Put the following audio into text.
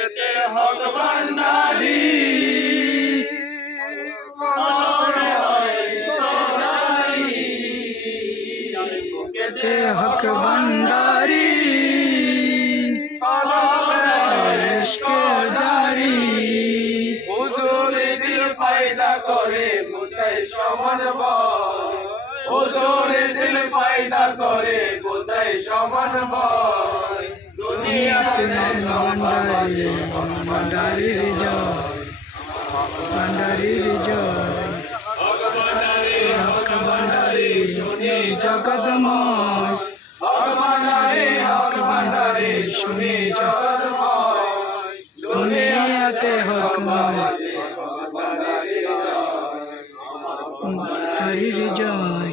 বুকেতে হক ভান্ডারি বুকেতে হক ভান্ডারি ইশকে জারি হুজুর দিল পয়দা করে বুঝাই সমান বল হুজুর দিল পয়দা করে বুঝাই সমান বল দুনিয়াতে ভান্ডারি ভান্ডারির জয় ভান্ডারির জয় হক ভান্ডারি শুনি জগৎময় হক ভান্ডারি শুনি জগৎময় দুনিয়াতে হক ভান্ডারির জয়।